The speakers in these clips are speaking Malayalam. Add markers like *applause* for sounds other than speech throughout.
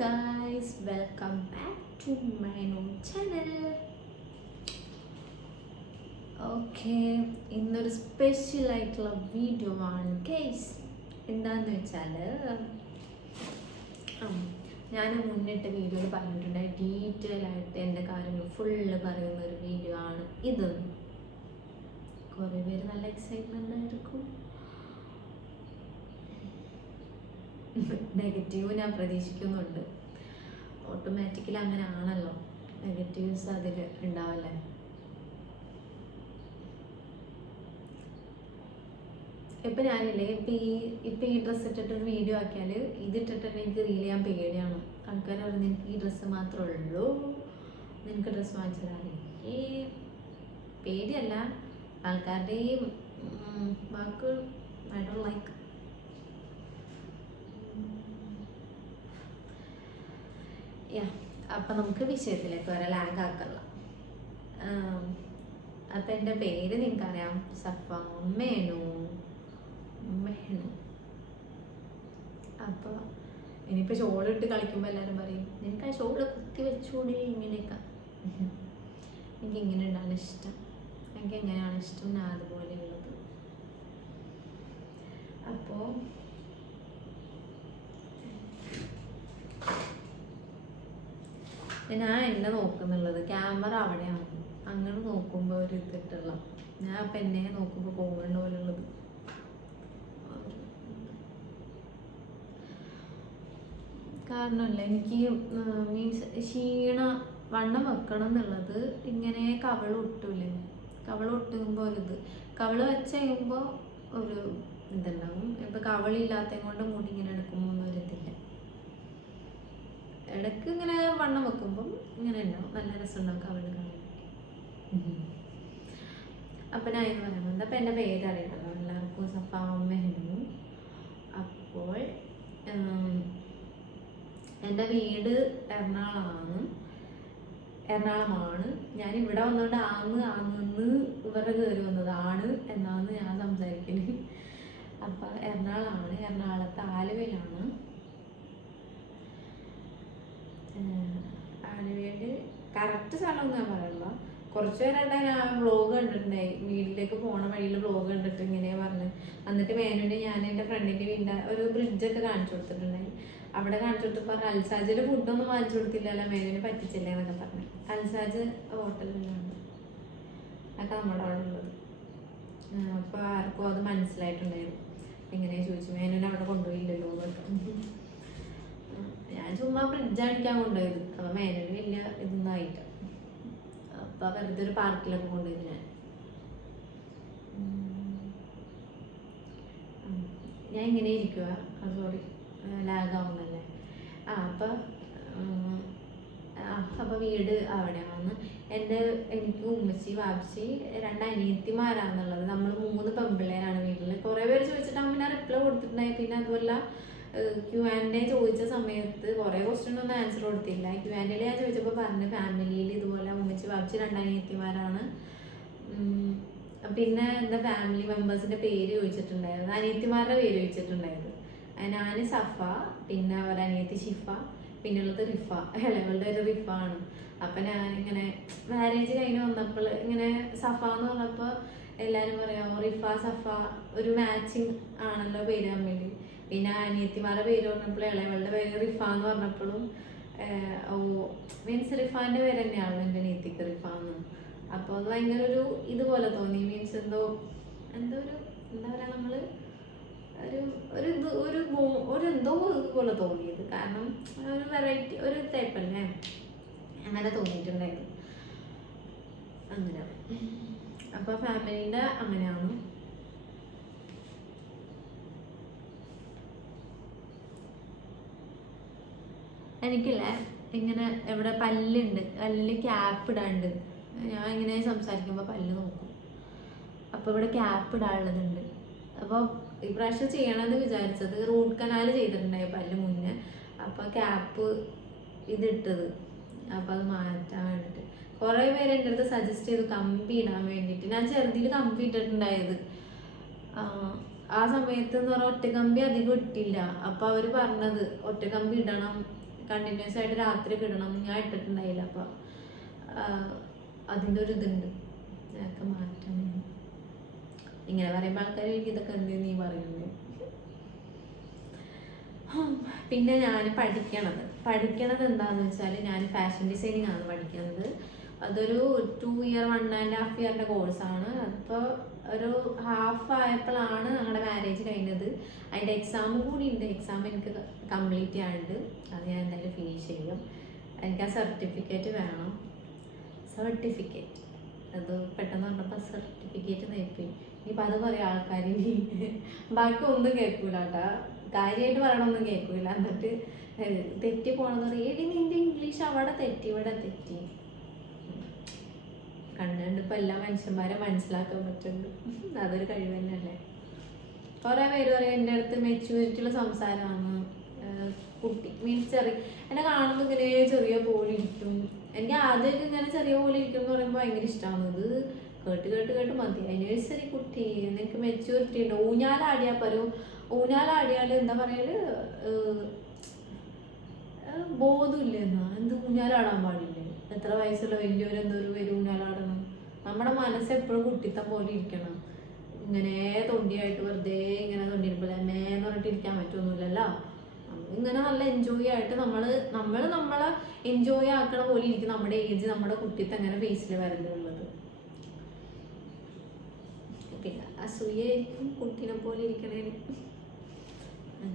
guys, welcome back to my new channel. Okay ഇന്നൊരു സ്പെഷ്യൽ ആയിട്ടുള്ള വീഡിയോ ആണ് കേസ് എന്താന്ന് വെച്ചാൽ ഞാൻ മുന്നിട്ട് വീഡിയോയിൽ പറഞ്ഞിട്ടുണ്ട്. ഡീറ്റെയിൽ ആയിട്ട് എന്റെ കാര്യങ്ങൾ ഫുള്ള് പറയുന്ന ഒരു വീഡിയോ ആണ് ഇത്. കുറേ പേര് നല്ല എക്സൈറ്റ്മെന്റ് ആയിരിക്കും. നെഗറ്റീവ് ഞാൻ പ്രതീക്ഷിക്കുന്നുണ്ട്. ഓട്ടോമാറ്റിക്കലി അങ്ങനെ ആണല്ലോ നെഗറ്റീവ്സ് അതിൽ ഉണ്ടാവല്ലേ? ഇപ്പൊ ഞാനില്ലേ ഇപ്പൊ ഈ ഇപ്പൊ ഈ ഡ്രസ്സ് ഇട്ടിട്ട് ഒരു വീഡിയോ ആക്കിയാൽ ഇതിട്ടിട്ട് എനിക്ക് റീൽ ചെയ്യാൻ പേടിയാണ്. ആൾക്കാർ പറഞ്ഞു നിനക്ക് ഈ ഡ്രസ്സ് മാത്രമേ ഉള്ളൂ. നിനക്ക് ഡ്രസ്സ് വാങ്ങിച്ചു തരാൻ ഈ പേടിയല്ല. ആൾക്കാരുടെയും വാക്കുകൾ ഐ ഡോണ്ട് ലൈക്ക് യാ അപ്പം നമുക്ക് വിഷയത്തിലേക്ക് വരാം. ലാഗ് ആക്കല്ല അപ്പം എന്റെ പേര് നിങ്ങൾക്കറിയാം. സഫ മേനു. മേനു. അപ്പോൾ ഇനിയിപ്പോൾ ഷോളിട്ട് കളിക്കുമ്പോൾ എല്ലാവരും പറയും നിനക്ക് ആ ഷോൾ കുത്തി വെച്ചുകൂടി ഇങ്ങനെയൊക്കെ. *laughs* എനിക്ക് ഇങ്ങനെ ഉണ്ടാണ് ഇഷ്ടം. എനിക്ക് എങ്ങനെയാണ് ഇഷ്ടം? ഞാൻ അതുപോലെയുള്ളത് അപ്പോൾ ഞാൻ എന്നെ നോക്കുന്നുള്ളത്. ക്യാമറ അവിടെയാണ്. അങ്ങനെ നോക്കുമ്പോൾ ഒരു ഇതിട്ടുള്ള ഞാൻ അപ്പം എന്നെ നോക്കുമ്പോൾ പോലെ പോലുള്ളത്. കാരണമല്ല എനിക്ക് മീൻസ് ക്ഷീണ വണ്ണം വെക്കണം എന്നുള്ളത് ഇങ്ങനെ കവൾ ഒട്ടൂലേ കവൾ ഒട്ടുമ്പോൾ ഒരിത് കവൾ വെച്ച് കഴിയുമ്പോൾ ഒരു ഇതുണ്ടാവും. ഇപ്പം കവളില്ലാത്ത കൊണ്ട് മുടി ഇങ്ങനെ എടുക്കുമ്പോൾ ഇടയ്ക്ക് ഇങ്ങനെ വണ്ണം വെക്കുമ്പം ഇങ്ങനെ ഉണ്ടാവും നല്ല രസമുണ്ടാവും കവൾ കാണാൻ. അപ്പം ഞാൻ ഇത് പറയുന്നത് അപ്പം എന്റെ പേര് അറിയണല്ലോ എല്ലാവർക്കും സഫാമെഹനു അപ്പോൾ എന്റെ വീട് എറണാകുളമാണ്. എറണാകുളമാണ്. ഞാൻ ഇവിടെ വന്നുകൊണ്ട് ആന്ന് ആന്ന് ഇവരുടെ കയറി വന്നത്. ആണ് എന്നാന്ന് ഞാൻ സംസാരിക്കൽ. അപ്പം എറണാകുളമാണ്. എറണാകുളത്ത് ആലുവയിലാണ്. ആലുവയിൽ കറക്റ്റ് സ്ഥലമൊന്നും ഞാൻ പറയല്ല. കുറച്ച് പേരായിട്ട് ഞാൻ വ്ളോഗ് കണ്ടിട്ടുണ്ടായി വീട്ടിലേക്ക് പോണ വഴിയിൽ വ്ളോഗ് കണ്ടിട്ട് ഇങ്ങനെ പറഞ്ഞു. എന്നിട്ട് മേനോട് ഞാൻ എന്റെ ഫ്രണ്ടിന്റെ വീടിന്റെ ഒരു ബ്രിഡ്ജൊക്കെ കാണിച്ചു കൊടുത്തിട്ടുണ്ടായി അവിടെ കാണിച്ചു കൊടുത്തപ്പോൾ അൽസാജിൽ ഫുഡൊന്നും വാങ്ങിച്ചു കൊടുത്തില്ലല്ലോ മേനുവിന് പറ്റിച്ചില്ല എന്നൊക്കെ പറഞ്ഞു. അൽസാജ് ഹോട്ടലിലാണ് അതൊക്കെ നമ്മുടെ അവിടെ ഉള്ളത്. അപ്പോൾ ആർക്കും അത് മനസ്സിലായിട്ടുണ്ടായിരുന്നു. എങ്ങനെയാണ് ചോദിച്ചു മേനുവിനെ അവിടെ കൊണ്ടുപോയില്ലല്ലോ എന്നൊക്കെ. ഞാൻ ചുമ്മാ ഫ്രിഡ്ജ് അടിക്കാൻ കൊണ്ടുപോയത്. അപ്പൊ മേനൊരു വലിയ ഇതൊന്നും ആയില്ല. അപ്പൊ വെറുതെ ഒരു പാർക്കിലൊക്കെ കൊണ്ടുപോയി ഞാൻ. ഞാൻ ഇങ്ങനെ ഇരിക്കുക സോറി ലാഗാവുന്നല്ലേ ആ അപ്പൊ അപ്പൊ വീട് അവിടെയാണ് എന്റെ എനിക്ക് ഉമ്മച്ചി വാപ്പച്ചി രണ്ട് അനിയത്തിമാരാണെന്നുള്ളത്. നമ്മൾ മൂന്ന് പെമ്പിള്ളേരാണ് വീട്ടിൽ കുറേ പേര് ചോദിച്ചിട്ട് ഞാൻ റിപ്ലൈ കൊടുത്തിട്ടുണ്ടായി പിന്നെ അതുമല്ല ക്യു ആൻഡ് എ ചോദിച്ച സമയത്ത് കുറേ ക്വസ്റ്റ്യൻ ഒന്നും ആൻസർ കൊടുത്തില്ല. ക്യു ആൻഡ് എ ഞാൻ ചോദിച്ചപ്പോൾ പറഞ്ഞു ഫാമിലിയിൽ ഇതുപോലെ ഉമ്മച്ചി വാപ്പച്ചി രണ്ടനിയത്തിമാരാണ് പിന്നെ എന്റെ ഫാമിലി മെമ്പേഴ്സിന്റെ പേര് ചോദിച്ചിട്ടുണ്ടായിരുന്നു. അനിയത്തിമാരുടെ പേര് ചോദിച്ചിട്ടുണ്ടായിരുന്നു. ഞാൻ സഫ പിന്നെ അവരുടെ അനിയത്തി ഷിഫ പിന്നെ ഉള്ളത് റിഫ. ഇളവളുടെ ഒരു റിഫ ആണ്. അപ്പം ഞാനിങ്ങനെ മാരേജ് കഴിഞ്ഞ് വന്നപ്പോൾ ഇങ്ങനെ സഫ എന്ന് പറഞ്ഞപ്പോൾ എല്ലാവരും പറയാമോ റിഫ സഫ ഒരു മാച്ചിങ് ആണല്ലോ പേര് തമ്മിൽ പിന്നെ അനിയത്തിമാരുടെ പേര് പറഞ്ഞപ്പോൾ ഇളയവളുടെ പേര് റിഫ എന്ന് പറഞ്ഞപ്പോഴും ഓ മീൻസ് റിഫാന്റെ പേര് തന്നെയാണ് എന്റെ അനിയത്തിക്ക് റിഫ എന്ന്. അപ്പോൾ അത് ഭയങ്കര ഒരു ഇതുപോലെ തോന്നി. മീൻസ് എന്തോ എന്തോ ഒരു എന്താ പറയുക നമ്മൾ ഒരു ഒരു ഒരു ഒരു എന്തോ ഇതുപോലെ തോന്നിയത്. കാരണം ഒരു വെറൈറ്റി ഒരു ടൈപ്പല്ലേ അങ്ങനെ തോന്നിയിട്ടുണ്ടായിരുന്നു. അങ്ങനെ. അപ്പോൾ ഫാമിലീന്റെ അങ്ങനെയാണ്. എനിക്കില്ലേ ഇങ്ങനെ എവിടെ പല്ലുണ്ട് പല്ലിൽ ക്യാപ്പ് ഇടാണ്ട്. ഞാൻ ഇങ്ങനെ സംസാരിക്കുമ്പോൾ പല്ല് നോക്കും. അപ്പോൾ ഇവിടെ ക്യാപ്പ് ഇടാനുള്ളതുണ്ട്. അപ്പോൾ ഇപ്രാവശ്യം ചെയ്യണമെന്ന് വിചാരിച്ചത് റൂട്ട് കനാൽ ചെയ്തിട്ടുണ്ടായി പല്ല് മുന്നേ. അപ്പോൾ ക്യാപ്പ് ഇതിട്ടത്. അപ്പോൾ അത് മാറ്റാൻ വേണ്ടിയിട്ട് കുറേ പേര് എന്റെ അടുത്ത് സജസ്റ്റ് ചെയ്തു കമ്പി ഇടാൻ വേണ്ടിയിട്ട് ഞാൻ ചെറുതിൽ കമ്പി ഇട്ടിട്ടുണ്ടായത്. ആ സമയത്ത് എന്ന് പറഞ്ഞാൽ ഒറ്റക്കമ്പി അധികം ഇട്ടില്ല. അപ്പോൾ അവർ പറഞ്ഞത് ഒറ്റക്കമ്പി ഇടണം കണ്ടിന്യൂസ് ആയിട്ട് രാത്രി ഇടണം ഞാൻ ഇട്ടിട്ടുണ്ടായില്ല. അപ്പൊ അതിന്റെ ഒരു ഇതുണ്ട്. അതൊക്കെ മാറ്റം ഇങ്ങനെ പറയുമ്പോൾ ആൾക്കാർ എനിക്ക് ഇതൊക്കെ എന്ത് നീ പറയുന്നത് പിന്നെ ഞാൻ പഠിക്കണത്. പഠിക്കണത് എന്താണെന്ന് വെച്ചാൽ ഞാൻ ഫാഷൻ ഡിസൈനിങ് ആണ് പഠിക്കുന്നത് അതൊരു two year one and half ഇയറിന്റെ കോഴ്സാണ് അപ്പോൾ ഒരു ഹാഫ് ആയപ്പോഴാണ് ഞങ്ങളുടെ മാരേജ് കഴിഞ്ഞത്. അതിന്റെ എക്സാം കൂടി ഉണ്ട്. എക്സാം എനിക്ക് കംപ്ലീറ്റ് ചെയ്യാനുണ്ട്. അത് ഞാൻ എന്തായാലും ഫിനിഷ് ചെയ്യും. എനിക്ക് ആ സർട്ടിഫിക്കറ്റ് വേണം. സർട്ടിഫിക്കറ്റ് അത് പെട്ടെന്ന് പറഞ്ഞപ്പോൾ സർട്ടിഫിക്കറ്റ് നേപ്പി ഇനിയിപ്പോൾ അത് കുറേ ആൾക്കാർ ബാക്കി ഒന്നും കേൾക്കൂല കേട്ടാ. കാര്യമായിട്ട് പറയണമൊന്നും കേൾക്കൂല. എന്നിട്ട് തെറ്റി പോകണമെന്ന് പറയും. ഏടി നിന്റെ ഇംഗ്ലീഷ് അവിടെ തെറ്റി ഇവിടെ തെറ്റി. കണ്ടുകൊണ്ട് ഇപ്പം എല്ലാ മനുഷ്യന്മാരെ മനസ്സിലാക്കാൻ പറ്റുന്നുണ്ട്. അതൊരു കഴിവ് തന്നെയല്ലേ? കുറേ പേര് പറയും എന്റെ അടുത്ത് മെച്യൂരിറ്റിയുള്ള സംസാരമാണ്. കുട്ടി മീൻസ് ചെറിയ എന്നെ കാണുമ്പോൾ ഇങ്ങനെ ചെറിയ പോലെ ഇരിക്കും. എനിക്ക് ആദ്യമൊക്കെ ഇങ്ങനെ ചെറിയ പോലെ ഇരിക്കും എന്ന് പറയുമ്പോൾ ഭയങ്കര ഇഷ്ടമാണ് ഇത് കേട്ട് കേട്ട് കേട്ട് മതി. ആനിവേഴ്സറി കുട്ടി നിനക്ക് മെച്യൂരിറ്റി ഉണ്ട്. ഊഞ്ഞാലാടിയാൽ പറയും ഊഞ്ഞാലാടിയാൽ എന്താ പറയൽ? ബോധമില്ല എന്നാ എന്ത് ഊഞ്ഞാലാടാൻ പാടില്ലേ. എത്ര വയസ്സുള്ള വലിയവരെന്തോ എന്തോ ഒരു വരും ഊഞ്ഞാലാടണം നമ്മുടെ മനസ്സ് എപ്പോഴും കുട്ടിത്തം പോലെ ഇരിക്കണം. ഇങ്ങനെ തൊണ്ടിയായിട്ട് വെറുതെ ഇങ്ങനെ തൊണ്ടിയിരിപ്പോൾ മേന്ന് പറഞ്ഞിട്ട് ഇരിക്കാൻ പറ്റുമൊന്നുമില്ലല്ലോ ഇങ്ങനെ നല്ല എൻജോയ് ആയിട്ട് നമ്മൾ നമ്മൾ നമ്മളെ എൻജോയ് ആക്കണ പോലെ ഇരിക്കും നമ്മുടെ ഏജ് നമ്മുടെ കുട്ടിത്തം അങ്ങനെ ഫേസിൽ വരുന്നുള്ളത് പിന്നെ അസൂയായിരിക്കും കുട്ടീനെ പോലെ ഇരിക്കണേന് ഉം.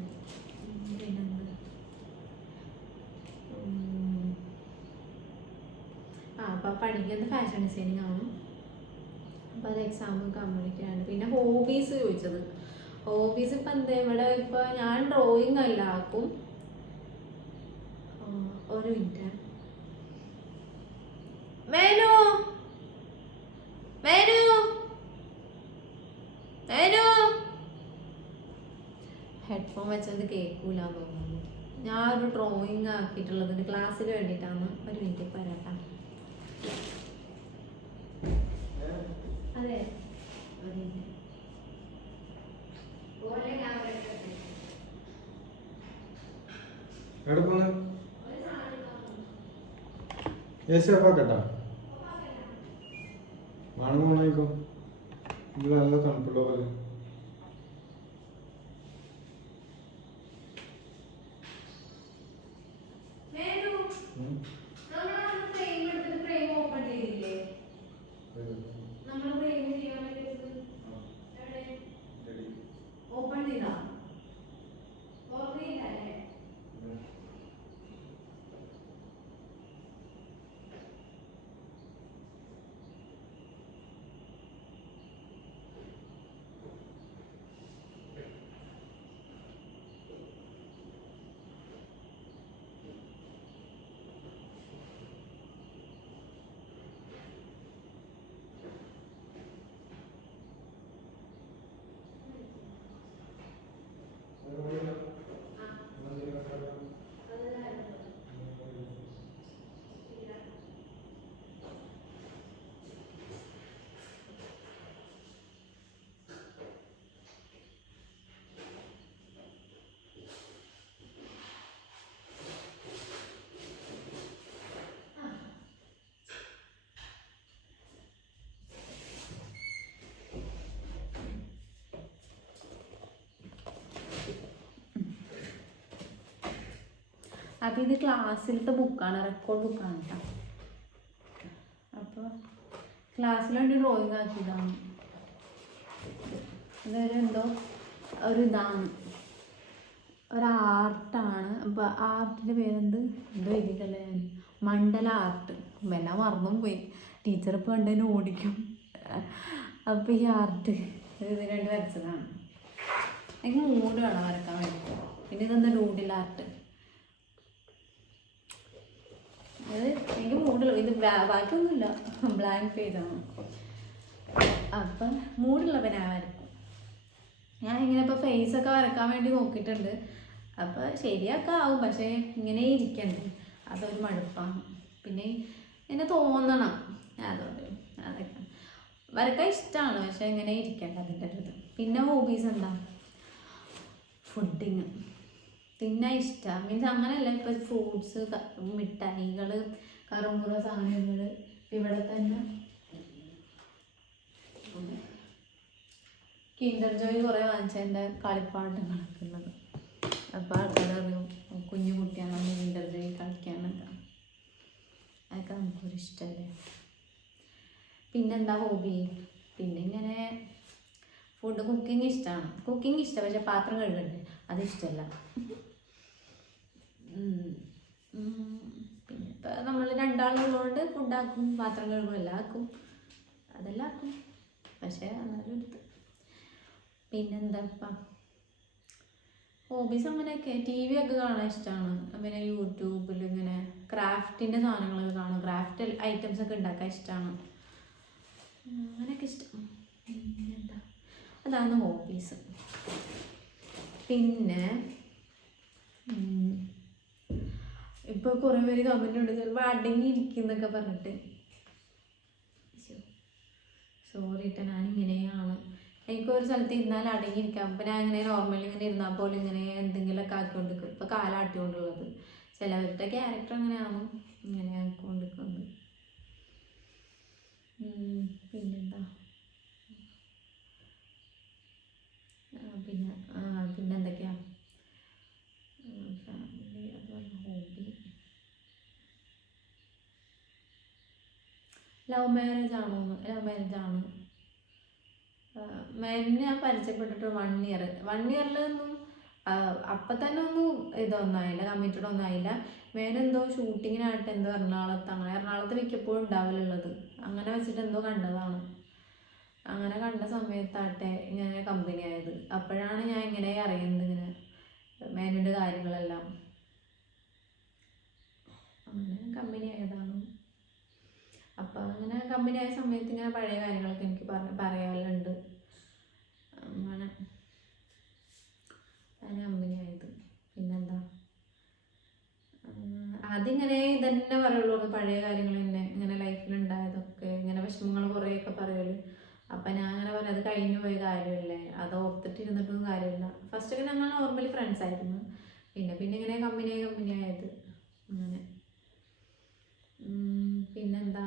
പിന്നെന്താ ഉം. ആ അപ്പം പഠിക്കുന്നത് ഫാഷൻ ഡിസൈനിങ് ആണ് അപ്പോൾ അത് എക്സാം കംപ്ലീറ്റ് ആണ് പിന്നെ ഹോബീസ് ചോദിച്ചത്. ഹോബീസ് ഇപ്പം എന്താ? ഇവിടെ ഇപ്പോൾ ഞാൻ ഡ്രോയിങ് അല്ല ആക്കും. ഒരു മിനിറ്റ് മേനു! മേനു! മേനു! ഹെഡ്ഫോൺ വെച്ചത് കേൾക്കൂല തോന്നുന്നു. ഞാൻ ഒരു ഡ്രോയിങ് ആക്കിയിട്ടുള്ളത്. ക്ലാസ്സിന് വേണ്ടിയിട്ടാണ് ഒരു മിനിറ്റ് പറയാട്ടാ. അതെ. ഒരു മിനിറ്റ് ഓലെ ഞാൻ വരട്ടെ. എവിടെ പോന്ന് ഒരു സാധനം എടുക്കാൻ എ സി ഓഫ് ആക്കട്ടാ വേണം പോണേക്കോ ഇത് നല്ല തണുപ്പുള്ള പോലെ മേനു ഉം. നമ്മളാണ് ഫ്രെയിം എടുത്തിട്ട് ഫ്രെയിം ഓപ്പൺ ചെയ്തില്ലേ നമ്മൾ ഫ്രെയിം ചെയ്യാൻ വേണ്ടിയിട്ട് എവിടെ ഓപ്പൺ ചെയ്താ ഓപ്പൺ ചെയ്തല്ലേ അപ്പം ഇത് ക്ലാസ്സിലത്തെ ബുക്കാണ് റെക്കോർഡ് ബുക്കാണ് കേട്ടോ അപ്പോൾ ക്ലാസ്സിൽ ഡ്രോയിങ് ആക്കിയതാണ്. അതൊരു എന്തോ ഒരു ഇതാണ്. ഒരാർട്ടാണ് അപ്പോൾ ആർട്ടിന്റെ പേരെന്ത്? എന്തോ എഴുതിയിട്ടല്ലേ ഞാൻ മണ്ഡല ആർട്ട് എല്ലാം മറന്നും പോയി. ടീച്ചർ ഇപ്പോൾ കണ്ടതിന് ഓടിക്കും. അപ്പോൾ ഈ ആർട്ട് ഇത് രണ്ട് വരച്ചതാണ്. എനിക്ക് മൂന്ന് വേണം വരക്കാൻ വേണ്ടി. പിന്നെ ഇതെന്താ? ഡൂഡിൽ ആർട്ട് അത് എനിക്ക് മൂടുള്ള ഇത് ബാക്കിയൊന്നുമില്ല. ബ്ലാങ്ക് പേജാണ് അപ്പം മൂടുള്ളവനായിരിക്കും. ഞാൻ ഇങ്ങനെ ഇപ്പോൾ ഫേസ് ഒക്കെ വരക്കാൻ വേണ്ടി നോക്കിയിട്ടുണ്ട്. അപ്പോൾ ശരിയൊക്കെ ആവും. പക്ഷേ ഇങ്ങനെ ഇരിക്കണ്ടേ. അതൊരു മടുപ്പാണ്. പിന്നെ എന്നെ തോന്നണം. അതുകൊണ്ട് അതൊക്കെ. വരക്കാൻ ഇഷ്ടമാണ് പക്ഷെ ഇങ്ങനെ ഇരിക്കണ്ട അതിന്റെ ഒരു ഇത് പിന്നെ ഹോബീസ് എന്താ? ഫുഡിങ് തിന്നാൻ ഇഷ്ടമാണ് മീൻസ് അങ്ങനെയല്ല ഇപ്പോൾ ഫ്രൂട്ട്സ് മിഠായികൾ കറുമ്പുറ സാധനങ്ങൾ ഇവിടെ തന്നെ കിൻഡർ ജോയ് കുറേ വാങ്ങിച്ചതിന്റെ കളിപ്പാട്ട് നടക്കുന്നത്. അപ്പോൾ ആൾക്കാർ അറിയും കുഞ്ഞു നമ്മൾ കിൻഡർ ജോയ് കളിക്കാനൊക്കെ. അതൊക്കെ നമുക്കൊരു ഇഷ്ടമല്ലേ പിന്നെന്താ ഹോബി പിന്നെ ഇങ്ങനെ ഫുഡ് കുക്കിംഗ് ഇഷ്ടമാണ് കുക്കിംഗ് ഇഷ്ടം പക്ഷെ പാത്രം കഴുകണ്ടേ? അത് ഇഷ്ടമല്ല. പിന്നെ ഇപ്പം നമ്മൾ രണ്ടാളുള്ളതുകൊണ്ട് ഫുഡാക്കും പാത്രം കഴുകും എല്ലാം ആക്കും. അതെല്ലാം ആക്കും. പക്ഷേ എന്നാലും എടുത്ത്. പിന്നെന്താ ഹോബീസ് അങ്ങനെയൊക്കെ. ടി വി ഒക്കെ കാണാൻ ഇഷ്ടമാണ് പിന്നെ യൂട്യൂബിൽ ഇങ്ങനെ ക്രാഫ്റ്റിന്റെ സാധനങ്ങളൊക്കെ കാണും. ക്രാഫ്റ്റ് ഐറ്റംസ് ഒക്കെ ഉണ്ടാക്കാൻ ഇഷ്ടമാണ് അങ്ങനെയൊക്കെ ഇഷ്ടം. പിന്നെന്താ? അതാണ് ഹോബീസ് പിന്നെ ഉം, ഇപ്പൊ കുറേ പേര് കമന്റ് ഉണ്ട് ചിലപ്പോൾ അടങ്ങിയിരിക്കുന്നൊക്കെ പറഞ്ഞിട്ട്. സോറി ഞാൻ ഇങ്ങനെയാണ് എനിക്ക് ഒരു സ്ഥലത്ത് ഇരുന്നാൽ അടങ്ങിയിരിക്കാം. അപ്പം ഞാൻ ഇങ്ങനെ നോർമലി ഇങ്ങനെ ഇരുന്നാൽ പോലും ഇങ്ങനെ എന്തെങ്കിലുമൊക്കെ ആക്കിക്കൊണ്ടിരിക്കും. ഇപ്പൊ കാലാട്ടിക്കൊണ്ടുള്ളത് ചിലവരുടെ ക്യാരക്ടർ അങ്ങനെയാണ് ഇങ്ങനെ ആക്കിക്കൊണ്ടിരിക്കുന്നത്. പിന്നെന്താ? പിന്നെ പിന്നെന്തൊക്കെയാ ഫാമിലി അതുപോലെ ഹോബി ലവ് മാരേജ് ആണോ ലവ് മാരേജ് ആണ്. മാരിനെ ഞാൻ പരിചയപ്പെട്ടിട്ട് വൺ ഇയർ വൺ ഇയറിലൊന്നും അപ്പം തന്നെ ഒന്നും ഇതൊന്നായില്ല കമ്മിറ്റഡ് ഒന്നും ആയില്ല. മേനെന്തോ ഷൂട്ടിങ്ങിനായിട്ട് എന്തോ എറണാകുളത്ത് അങ്ങനെ എറണാകുളത്ത് മിക്കപ്പോഴും ഉണ്ടാവലുള്ളത് അങ്ങനെ വെച്ചിട്ട് എന്തോ കണ്ടതാണ്. അങ്ങനെ കണ്ട സമയത്താട്ടെ ഇങ്ങനെ കമ്പനി ആയത്. അപ്പോഴാണ് ഞാൻ ഇങ്ങനെ അറിയുന്നത് ഇങ്ങനെ മേനിന്റെ കാര്യങ്ങളെല്ലാം. അങ്ങനെ കമ്പനി ആയതാണ്. അപ്പം അങ്ങനെ കമ്പനി ആയ സമയത്ത് ഇങ്ങനെ പഴയ കാര്യങ്ങളൊക്കെ എനിക്ക് പറഞ്ഞ് പറയാറുണ്ട് അങ്ങനെ. അങ്ങനെ കമ്പനി ആയത്. പിന്നെന്താ? ആദ്യം അതിങ്ങനെ ഇതന്നെ പറയുള്ളൂ. പഴയ കാര്യങ്ങൾ തന്നെ ഇങ്ങനെ ലൈഫിൽ ഉണ്ടായതൊക്കെ ഇങ്ങനെ വിഷമങ്ങൾ കുറേയൊക്കെ പറയൽ. അപ്പം ഞാൻ അങ്ങനെ പറയാം അത് കഴിഞ്ഞു പോയ കാര്യമല്ലേ? അത് ഓർത്തിട്ട് ഇരുന്നിട്ടൊന്നും കാര്യമില്ല. ഫസ്റ്റ് ഒക്കെ ഞങ്ങൾ നോർമലി ഫ്രണ്ട്സ് ആയിരുന്നു. പിന്നെ പിന്നെ ഇങ്ങനെ കമ്പനിയായി ആയി കമ്പനി ആയത്. അങ്ങനെ. പിന്നെന്താ?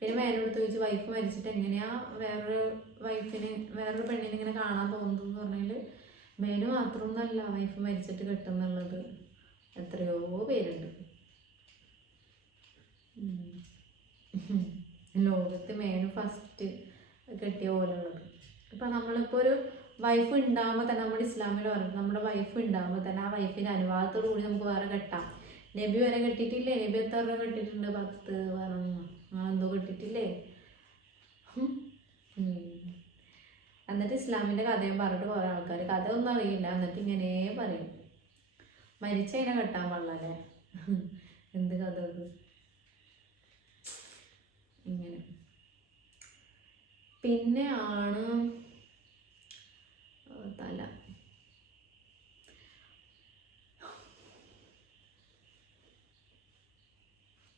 പിന്നെ മേലോട് ചോദിച്ചു വൈഫ് മരിച്ചിട്ട് എങ്ങനെയാ വേറൊരു വൈഫിന് വേറൊരു പെണ്ണിനെ ഇങ്ങനെ കാണാൻ തോന്നുന്നു എന്ന് പറഞ്ഞാൽ മേനു മാത്രമൊന്നുമല്ല വൈഫ് മരിച്ചിട്ട് കിട്ടുന്നുള്ളത്. എത്രയോ പേരുണ്ട്. ലോകത്ത് മേനു ഫസ്റ്റ് കെട്ടിയ പോലെ ഉള്ളത് ഇപ്പം നമ്മളിപ്പോൾ ഒരു വൈഫ് ഉണ്ടാകുമ്പോൾ തന്നെ നമ്മുടെ ഇസ്ലാമിൽ പറഞ്ഞു നമ്മുടെ വൈഫ് ഉണ്ടാകുമ്പോൾ തന്നെ ആ വൈഫിന്റെ അനുവാദത്തോടു കൂടി നമുക്ക് വേറെ കെട്ടാം. നബി വരെ കെട്ടിയിട്ടില്ലേ? നബി എത്ര രൂപ കെട്ടിയിട്ടുണ്ട്? പത്ത് പറഞ്ഞു എന്തോ കെട്ടിയിട്ടില്ലേ. എന്നിട്ട് ഇസ്ലാമിന്റെ കഥയും പറഞ്ഞിട്ട് കുറേ ആൾക്കാർ കഥ ഒന്നും അറിയില്ല. എന്നിട്ട് ഇങ്ങനെ പറയും. മരിച്ചതിനെ കെട്ടാൻ പാടില്ലല്ലേ? എന്ത് കഥ അത് ഇങ്ങനെ. പിന്നെ ആണ് തല.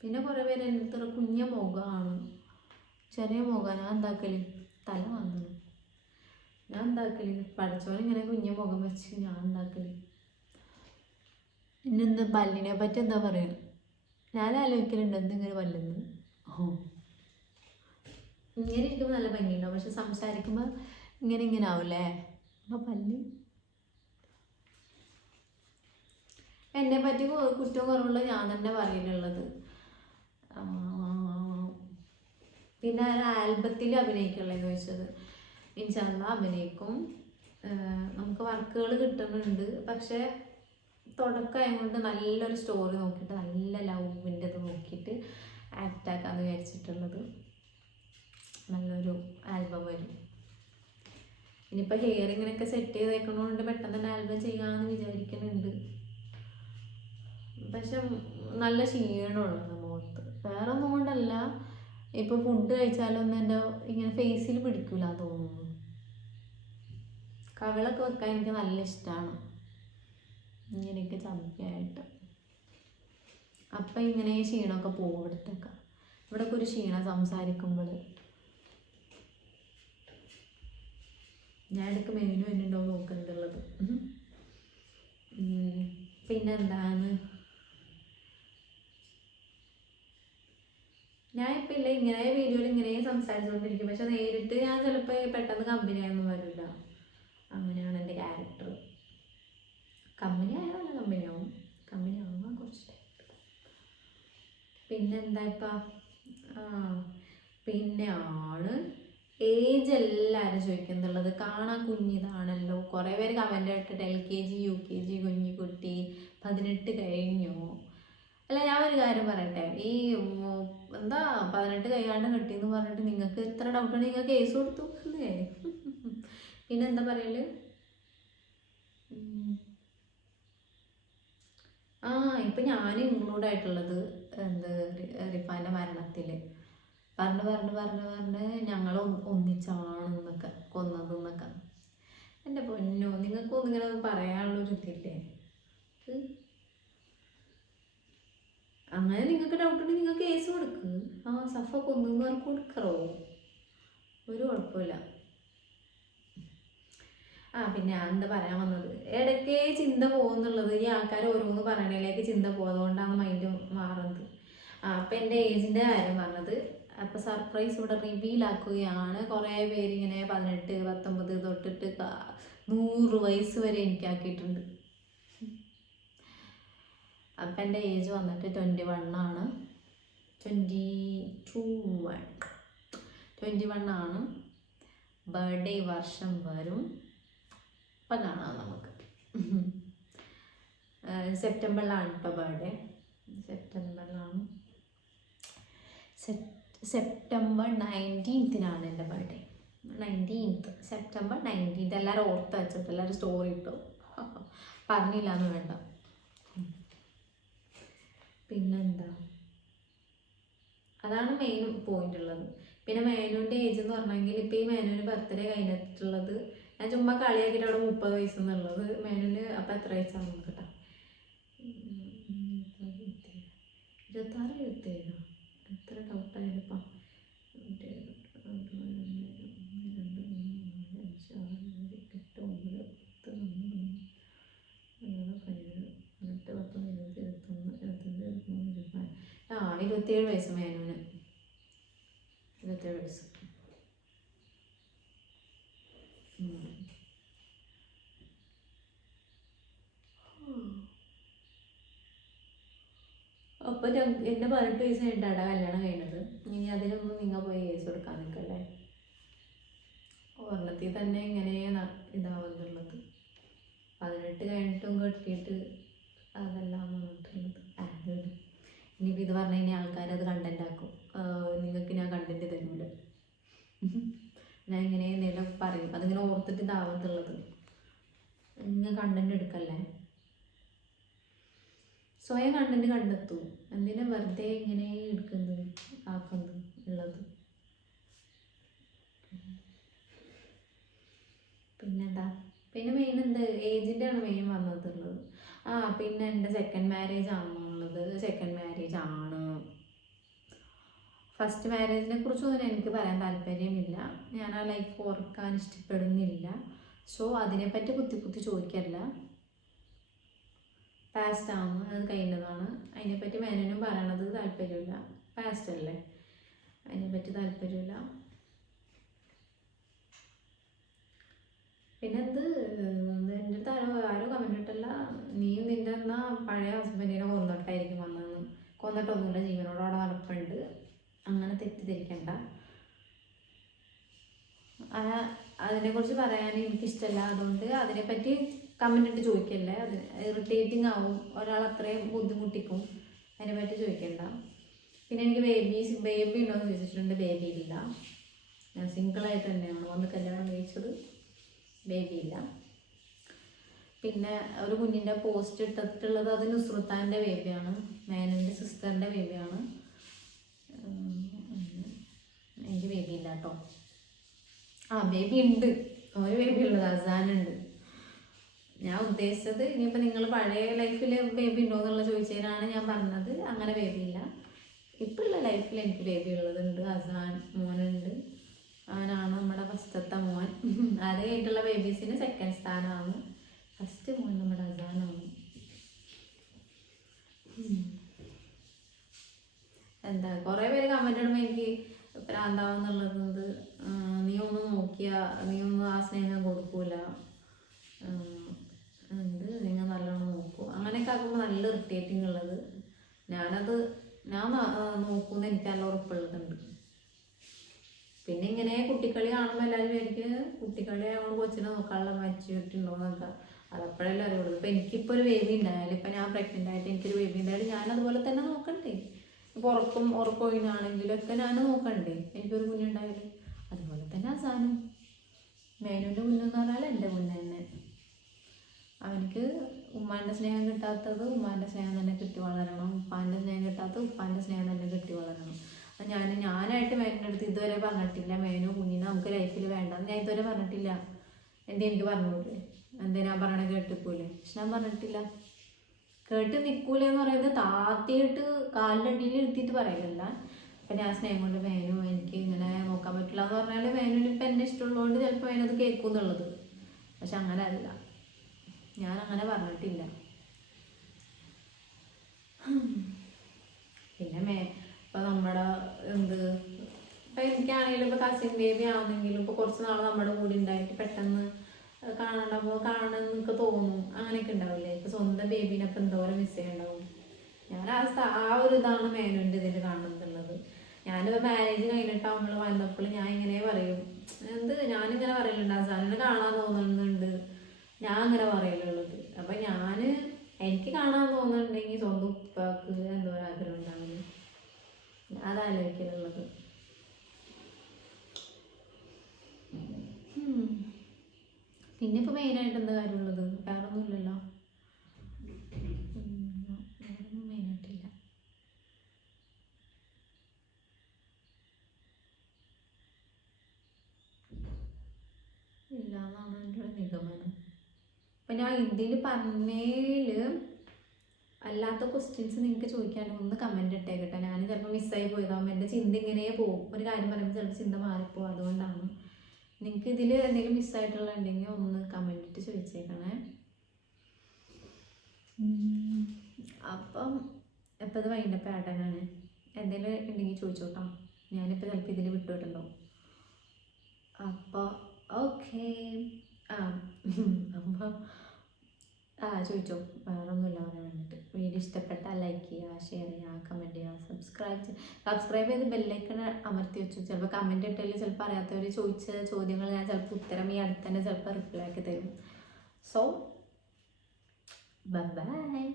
പിന്നെ കുറേ പേര് എന്റെ അടുത്ത് പറയും, കുഞ്ഞ മുഖമാണ് ചെറിയ മുഖം ഞാൻ എന്താക്കൽ? തല വന്നു ഞാൻ എന്താക്കൽ? പഠിച്ചോൻ ഇങ്ങനെ കുഞ്ഞ മുഖം വെച്ച് ഞാൻ എന്താക്കൽ? പിന്നെ എന്ത് പല്ലിനെ പറ്റി എന്താ പറയുക ഞാൻ ആലോചിക്കലുണ്ട് എന്തെങ്കിലും പല്ലെന്ന്? ഓ ഇങ്ങനെ ഇരിക്കുമ്പോൾ നല്ല ഭംഗിയുണ്ടാവും പക്ഷെ സംസാരിക്കുമ്പോൾ ഇങ്ങനെ ഇങ്ങനെ ആവില്ലേ അപ്പോൾ പല്ല്? എന്നെ പറ്റി കുറ്റവും കുറവുള്ള ഞാൻ തന്നെ പറയലുള്ളത്. പിന്നെ ആൽബത്തിൽ അഭിനയിക്കുള്ള വെച്ചത് ഇൻഷാല്ല അഭിനയിക്കും. നമുക്ക് വർക്കുകൾ കിട്ടുന്നുണ്ട്. പക്ഷേ തുടക്കമായത് കൊണ്ട് നല്ലൊരു സ്റ്റോറി നോക്കിയിട്ട് നല്ല ലവിന്റെ ഇത് നോക്കിയിട്ട് ആക്ട് ആക്കാന്ന് വിചാരിച്ചിട്ടുള്ളത് നല്ലൊരു ആൽബം വരും. ഇനിയിപ്പോൾ ഹെയർ ഇങ്ങനെയൊക്കെ സെറ്റ് ചെയ്തേക്കണോണ്ട് പെട്ടെന്ന് തന്നെ ആൽബം ചെയ്യാമെന്ന് വിചാരിക്കുന്നുണ്ട്. പക്ഷെ നല്ല ക്ഷീണമുള്ളത്. വേറെ ഒന്നും കൊണ്ടല്ല ഇപ്പോൾ ഫുഡ് കഴിച്ചാലൊന്നും എന്റെ ഇങ്ങനെ ഫേസിൽ പിടിക്കില്ല തോന്നുന്നു. കവിളൊക്കെ വെക്കാൻ എനിക്ക് നല്ല ഇഷ്ടമാണ് ഇങ്ങനെയൊക്കെ ചതിക്കായിട്ട് അപ്പം ഇങ്ങനെ ക്ഷീണമൊക്കെ പോകും ഇവിടത്തേക്ക്. ഇവിടെയൊക്കെ ഒരു ക്ഷീണം സംസാരിക്കുമ്പോൾ ഞാൻ ഇടയ്ക്ക് മെനു എന്നുണ്ടോ നോക്കുന്നുണ്ടുള്ളത് ഉം, പിന്നെന്താണ്? ഞാൻ ഇപ്പം ഇല്ല ഇങ്ങനെ വീഡിയോയിൽ ഇങ്ങനെ സംസാരിച്ചുകൊണ്ടിരിക്കും പക്ഷെ നേരിട്ട് ഞാൻ ചിലപ്പോൾ പെട്ടെന്ന് കമ്പനി ആയൊന്നും വരില്ല അങ്ങനെയാണ് എന്റെ ക്യാരക്ടർ കമ്പനി ആയാൽ നല്ല കമ്പനി ആവും. കമ്പനി ആവാൻ കുറച്ച്. പിന്നെന്താ ഇപ്പം? ആ പിന്നെ ആണ് ഏജ് എല്ലാവരും ചോദിക്കുന്നുള്ളത്. കാണാൻ കുഞ്ഞിതാണല്ലോ. കുറേ പേര് കമന്റ് ഇട്ടിട്ട് L K G U K G കുഞ്ഞു കുട്ടി പതിനെട്ട് കഴിഞ്ഞോ. അല്ല ഞാൻ ഒരു കാര്യം പറയട്ടെ. ഈ എന്താ പതിനെട്ട് കൈകാണ്ട് കെട്ടിയെന്ന് പറഞ്ഞിട്ട് നിങ്ങൾക്ക് ഇത്ര ഡൗട്ട് ഉണ്ടെങ്കിൽ നിങ്ങൾ കേസ് കൊടുത്തു എന്നേ പിന്നെ എന്താ പറയൽ. ആ ഇപ്പൊ ഞാൻ ഇൻക്ലൂഡ് ആയിട്ടുള്ളത് എന്ത് റിഫാന്റെ റിഫാന്റെ മരണത്തിൽ. പറഞ്ഞ് പറഞ്ഞ് പറഞ്ഞ് പറഞ്ഞ് ഞങ്ങൾ ഒന്നിച്ചാണെന്നൊക്കെ കൊന്നതെന്നൊക്കെ. എന്റെ പൊന്നോ നിങ്ങൾക്കൊന്നും ഇങ്ങനെ പറയാനുള്ളൊരു ഇതില്ലേ. അങ്ങനെ നിങ്ങൾക്ക് ഡൗട്ട് ഉണ്ടെങ്കിൽ നിങ്ങൾ കേസ് കൊടുക്ക്. ആ സഫ കൊന്നു കൊടുക്കറോ? ഒരു കുഴപ്പമില്ല. ആ പിന്നെ എന്താ പറയാൻ വന്നത്? ഇടയ്ക്ക് ചിന്ത പോകുന്നുള്ളത് ഈ ആൾക്കാർ ഓരോന്ന് പറയണതിലേക്ക് ചിന്ത പോകുന്നതുകൊണ്ടാണ് മൈൻഡ് മാറുന്നത്. ആ അപ്പം എന്റെ ഏജിന്റെ കാര്യം പറഞ്ഞത് അപ്പം സർപ്രൈസ് ഇവിടെ റിവീലാക്കുകയാണ് കുറേ പേരിങ്ങനെ പതിനെട്ട് പത്തൊമ്പത് തൊട്ടിട്ട് നൂറ് വയസ്സ് വരെ എനിക്കാക്കിയിട്ടുണ്ട് അപ്പം എന്റെ ഏജ് വന്നിട്ട് ട്വന്റി വണ്ണാണ് ട്വന്റി ടു വൺ ട്വന്റി വണ്ണാണ് ബർത്ത്ഡേ വർഷം വരും. ഇപ്പം കാണാം നമുക്ക്. സെപ്റ്റംബറിലാണ് ഇപ്പോൾ ബർത്ത്ഡേ സെപ്റ്റംബറിലാണ്. സെപ്- സെപ്റ്റംബർ നയന്റീൻത്തിനാണ് എന്റെ ബർത്ത്ഡേ നയന്റീൻത്ത് സെപ്റ്റംബർ നയന്റീൻത്ത് എല്ലാവരും ഓർത്ത് വെച്ചിട്ട് എല്ലാവരും സ്റ്റോറി ഇട്ടു. *laughs* പറഞ്ഞില്ല എന്ന് വേണ്ട. പിന്നെന്താ? അതാണ് മെയിൻ പോയിന്റ് ഉള്ളത്. പിന്നെ മേനുവിന്റെ ഏജ് എന്ന് പറഞ്ഞെങ്കിൽ ഇപ്പം ഈ മേനുവിന് ബർത്ത്ഡേ കഴിഞ്ഞിട്ടുള്ളത് ഞാൻ ചുമ്മാ കളിയാക്കിയിട്ട് അവിടെ മുപ്പത് വയസ്സ് എന്നുള്ളത് മേനുവിന് അപ്പം എത്ര വയസ്സാണ് കേട്ടോ ഇരുപത്താറ് ഇരുപത്തേഴോ. എത്ര ഡൗട്ടായപ്പം ഞാൻ- എന്റെ പതിനെട്ട് വയസ്സ് കഴിഞ്ഞിട്ടാണ് കല്യാണം കഴിഞ്ഞത്. ഇനി അതിനൊന്നും നിങ്ങൾ പോയി കേസ് കൊടുക്കാൻ നിൽക്കല്ലേ ഒരെണ്ണത്തിൽ തന്നെ ഇങ്ങനെ ഇതാവുന്നുള്ളത്? പതിനെട്ട് കഴിഞ്ഞിട്ടും കെട്ടിയിട്ട് അതെല്ലാം പറഞ്ഞിട്ടുള്ളത്. അത് ഇനിയിപ്പോൾ ഇത് പറഞ്ഞു കഴിഞ്ഞാൽ ആൾക്കാരത് കണ്ടന്റ് ആക്കും. നിങ്ങൾക്ക് ഞാൻ കണ്ടന്റ് തരൂല. ഞാൻ ഇങ്ങനെ എന്തെങ്കിലും പറയും. അതിങ്ങനെ ഓർത്തിട്ട് ഇതാവുന്നുള്ളത് നിങ്ങൾ കണ്ടന്റ് എടുക്കല്ലേ? സ്വയം കണ്ടന്റ് കണ്ടെത്തൂ. വെറുതെ ഇങ്ങനെ എടുക്കുന്നത് ആക്കുന്നത് ഉള്ളത്. പിന്നെന്താ? പിന്നെ മെയിൻ എന്ത്? ഏജിന്റെ ആണ് മെയിൻ വന്നിട്ടുള്ളത്. ആ പിന്നെ എന്റെ സെക്കൻഡ് മാരേജ് ആണെന്നുള്ളത് സെക്കൻഡ് മാരേജ് ആണ്. ഫസ്റ്റ് മാരേജിനെ കുറിച്ചൊന്നും എനിക്ക് പറയാൻ താല്പര്യമില്ല. ഞാൻ ആ ലൈഫ് ഓർക്കാൻ ഇഷ്ടപ്പെടുന്നില്ല. സോ അതിനെപ്പറ്റി കുത്തി കുത്തി ചോദിക്കല്ല. പാസ്റ്റ് ആണ് അത് കഴിഞ്ഞതാണ്. അതിനെപ്പറ്റി മേനനും പറയണത് താല്പര്യമില്ല. പാസ്റ്റ് അല്ലേ? അതിനെപ്പറ്റി താല്പര്യമില്ല. പിന്നെ എന്ത് എന്റെ അടുത്ത് ആരും ആരോ ഇട്ടല്ല. നീയും നിന്റെ എന്നാ പഴയ ഹസ്ബൻഡിനെ കൊന്നിട്ടായിരിക്കും വന്നതെന്ന്. കൊന്നിട്ടൊന്നുമില്ല ജീവനോട് അവിടെ നടപ്പുണ്ട്. അങ്ങനെ തെറ്റിദ്ധരിക്കണ്ട. അതിനെക്കുറിച്ച് പറയാൻ എനിക്കിഷ്ടമല്ല അതുകൊണ്ട് അതിനെപ്പറ്റി കമന്റ് ഇട്ട് ചോദിക്കല്ലേ? അത് ഇറിറ്റേറ്റിംഗ് ആവും. ഒരാൾ അത്രയും ബുദ്ധിമുട്ടിക്കും. അതിനെ പറ്റി ചോദിക്കണ്ട. പിന്നെ എനിക്ക് ബേബി ബേബി ഉണ്ടോ എന്ന് ചോദിച്ചിട്ടുണ്ട്. ബേബി ഇല്ല. ഞാൻ സിംഗിളായിട്ട് തന്നെയാണ്. വന്ന് കല്യാണം കഴിച്ചത് ബേബി ഇല്ല. പിന്നെ ഒരു കുഞ്ഞിന്റെ പോസ്റ്റ് ഇട്ടിട്ടുള്ളത് അത് നുസ്രുത്താന്റെ ബേബിയാണ് മേനന്റെ സിസ്റ്ററിന്റെ ബേബിയാണ് എനിക്ക് ബേബി ഇല്ല കേട്ടോ ആ ബേബി ഉണ്ട്. ഒരു ബേബി ഉള്ളത്. അസാനുണ്ട്. ഞാൻ ഉദ്ദേശിച്ചത് ഇനിയിപ്പോൾ നിങ്ങൾ പഴയ ലൈഫിൽ ബേബി ഉണ്ടോ എന്നുള്ള ചോദിച്ചതിനാണ് ഞാൻ പറഞ്ഞത്. അങ്ങനെ ബേബി ഇല്ല. ഇപ്പോഴുള്ള ലൈഫിൽ എനിക്ക് ബേബി ഉള്ളതുണ്ട്. അസാൻ മോനുണ്ട്. അവനാണ് നമ്മുടെ ഫസ്റ്റത്തെ മോൻ. കഴിഞ്ഞിട്ടുള്ള ബേബീസിന് സെക്കൻഡ് സ്ഥാനമാണ്. ഫസ്റ്റ് മോൻ നമ്മുടെ അസാനാണ്. എന്താ കുറേ പേര് കമന്റ് ഇടുമ്പോൾ എനിക്ക് പ്രാന്താവെന്നുള്ളത് നീ ഒന്ന് നോക്കിയാ നീ ഒന്നും ആ സ്നേഹം കൊടുക്കൂല. ഉം, എന്ത് നിങ്ങൾ നല്ലോണം നോക്കൂ. അങ്ങനെയൊക്കെ ആക്കുമ്പോൾ നല്ല ഇറിറ്റേറ്റിംഗ് ഉള്ളത്. ഞാനത് ഞാൻ നോക്കൂന്ന് എനിക്ക് നല്ല ഉറപ്പുള്ളതുണ്ട് പിന്നെ ഇങ്ങനെ കുട്ടിക്കളി കാണുമ്പോൾ എല്ലാവരും എനിക്ക് കുട്ടിക്കളി ആവുമ്പോൾ കൊച്ചിനെ നോക്കാനുള്ള മെച്യൂരിറ്റി നോക്കാം അതപ്പോഴല്ലേ അറിയുള്ളൂ. ഇപ്പം എനിക്കിപ്പോൾ ഒരു ബേബി ഉണ്ടായാലും ഇപ്പം ഞാൻ പ്രഗ്നന്റ് ആയിട്ട് എനിക്കൊരു ബേബി ഉണ്ടായാലും ഞാൻ അതുപോലെ തന്നെ നോക്കണ്ടേ? ഇപ്പോൾ ഉറക്കം ഉറക്കൊഴിഞ്ഞാണെങ്കിലും ഒക്കെ ഞാൻ നോക്കണ്ടേ? എനിക്കൊരു കുഞ്ഞുണ്ടായാലും. അതുപോലെ തന്നെ ആ സാധനം മേനുവിന്റെ കുഞ്ഞെന്ന് പറഞ്ഞാൽ എന്റെ കുഞ്ഞ് തന്നെ. അവനിക്ക് ഉമ്മാന്റെ സ്നേഹം കിട്ടാത്തത് ഉമ്മാന്റെ സ്നേഹം തന്നെ കിട്ടി വളരണം. ഉപ്പാന്റെ സ്നേഹം കിട്ടാത്തത് ഉപ്പാന്റെ സ്നേഹം തന്നെ കിട്ടി വളരണം. അപ്പം ഞാൻ ഞാനായിട്ട് മേനിന്റെ അടുത്ത് ഇതുവരെ പറഞ്ഞിട്ടില്ല. മേനു കുഞ്ഞിനെ നമുക്ക് ലൈഫിൽ വേണ്ടെന്ന് ഞാൻ ഇതുവരെ പറഞ്ഞിട്ടില്ല. എന്തേ എനിക്ക് പറഞ്ഞുകൂടെ? എന്തേ ഞാൻ പറയണ കേട്ടിക്കൂലേ പക്ഷെ ഞാൻ പറഞ്ഞിട്ടില്ല. കേട്ട് നിൽക്കൂല എന്ന് പറയുന്നത് താത്തിയിട്ട് കാലിന്റെ അടിയിൽ ഇരുത്തിയിട്ട് പറയലല്ല. അപ്പം ഞാൻ സ്നേഹം കൊണ്ട് മേനു എനിക്ക് ഇങ്ങനെ നോക്കാൻ പറ്റില്ല എന്ന് പറഞ്ഞാൽ മേനുവിന് ഇപ്പം എന്നെ ഇഷ്ടമുള്ളതുകൊണ്ട് ചിലപ്പോൾ മേനത് കേൾക്കും എന്നുള്ളത്. പക്ഷെ അങ്ങനെ അല്ല. ഞാൻ അങ്ങനെ പറഞ്ഞിട്ടില്ല. പിന്നെ മേ ഇപ്പം നമ്മുടെ എന്ത് ഇപ്പം എനിക്കാണെങ്കിലും ഇപ്പോൾ കസിൻ ബേബി ആണെങ്കിലും ഇപ്പോൾ കുറച്ച് നാൾ നമ്മുടെ കൂടെ ഉണ്ടായിട്ട് പെട്ടെന്ന് കാണണ്ടപ്പോൾ കാണണം എന്നൊക്കെ തോന്നും. അങ്ങനെയൊക്കെ ഉണ്ടാവില്ലേ? ഇപ്പം സ്വന്തം ബേബീനെ ഇപ്പം എന്തോരം മിസ് ചെയ്യണ്ടാവും. ഞാൻ ആ ആ ഒരു ഇതാണ് മേനുവിന്റെ ഇതിൽ കാണുന്നുള്ളത്. ഞാനിപ്പോൾ മാരേജ് കഴിഞ്ഞിട്ടാവുമ്പോൾ വന്നപ്പോൾ ഞാൻ ഇങ്ങനെ പറയും. എന്ത് ഞാനിങ്ങനെ പറയലുണ്ട് സാറിനെ കാണാൻ തോന്നുന്നുണ്ട് ഞാൻ അങ്ങനെ പറയലുള്ളത്. അപ്പം ഞാൻ എനിക്ക് കാണാൻ തോന്നുന്നുണ്ടെങ്കിൽ സ്വന്തം ഉപ്പാക്ക് എന്തോ ആഗ്രഹം ഉണ്ടാവില്ല? അതാലോചിക്കലുള്ളത്. പിന്നെ ഇപ്പൊ മെയിനായിട്ട് എന്താ കാര്യമുള്ളത്? വേറെ അപ്പം ഞാൻ ഇതിൽ പറഞ്ഞേൽ അല്ലാത്ത ക്വസ്റ്റ്യൻസ് നിങ്ങൾക്ക് ചോദിക്കാനും ഒന്ന് കമന്റ് ഇട്ടേക്കട്ടെ ഞാൻ ചിലപ്പോൾ മിസ്സായി പോയതാകും എന്റെ ചിന്ത ഇങ്ങനെ പോകും. ഒരു കാര്യം പറയുമ്പോൾ ചിലപ്പോൾ ചിന്ത മാറിപ്പോകും അതുകൊണ്ടാണ്. നിങ്ങൾക്ക് ഇതിൽ എന്തെങ്കിലും മിസ്സായിട്ടുള്ള ഉണ്ടെങ്കിൽ ഒന്ന് കമന്റ് ഇട്ട് ചോദിച്ചേക്കണേ. അപ്പം എപ്പോൾ ഇത് വൈകിട്ട് പാട്ടനാണ് എന്തെങ്കിലും ഉണ്ടെങ്കിൽ ചോദിച്ചോട്ടോ. ഞാനിപ്പോൾ ചിലപ്പോൾ ഇതിൽ വിട്ടുവിട്ടുണ്ടാവും അപ്പോൾ ഓക്കേ ആ *laughs* അപ്പം ആ ചോദിച്ചോ. വേറൊന്നുമില്ല പറയാൻ വേണ്ടിയിട്ട് വീഡിയോ ഇഷ്ടപ്പെട്ടാൽ ലൈക്ക് ചെയ്യുക ഷെയർ ചെയ്യുക കമന്റ് ചെയ്യുക സബ്സ്ക്രൈബ് സബ്സ്ക്രൈബ് ചെയ്ത് ബെല്ലൈക്കൺ അമർത്തി വെച്ചു. ചിലപ്പോൾ കമന്റ് ഇട്ടാൽ ചിലപ്പോൾ അറിയാത്തവർ ചോദിച്ച ചോദ്യങ്ങൾ ഞാൻ ചിലപ്പോൾ ഉത്തരം ഈ അടുത്ത് തന്നെ ചിലപ്പോൾ റിപ്ലൈ ആക്കി തരും. So by